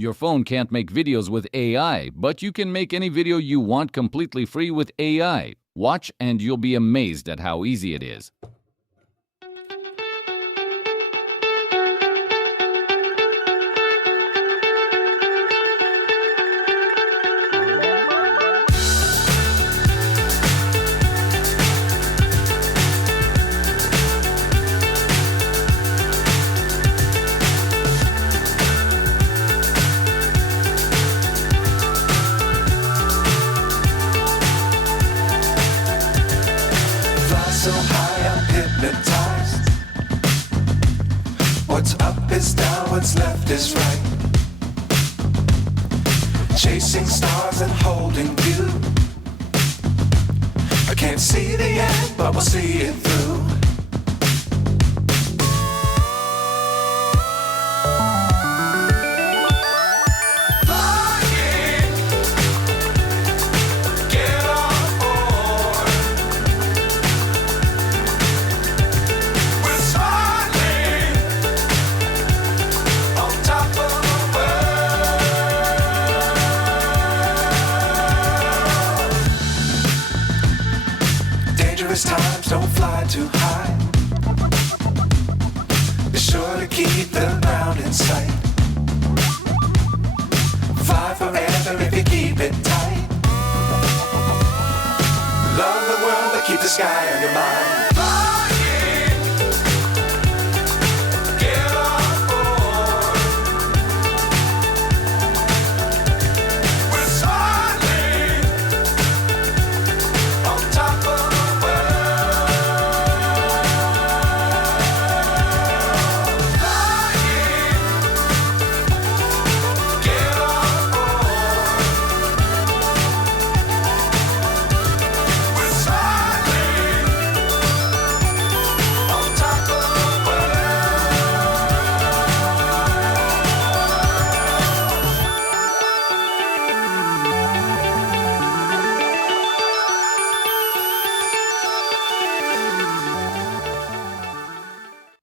Your phone can't make videos with AI, but you can make any video you want completely free with AI. Watch and you'll be amazed at how easy it is. So high I'm hypnotized. What's up is down, what's left is right. Chasing stars and holding you. I can't see the end, but we'll see it through. Dangerous times, don't fly too high. Be sure to keep the ground in sight. Fly forever if you keep it tight. Love the world, but keep the sky on your mind.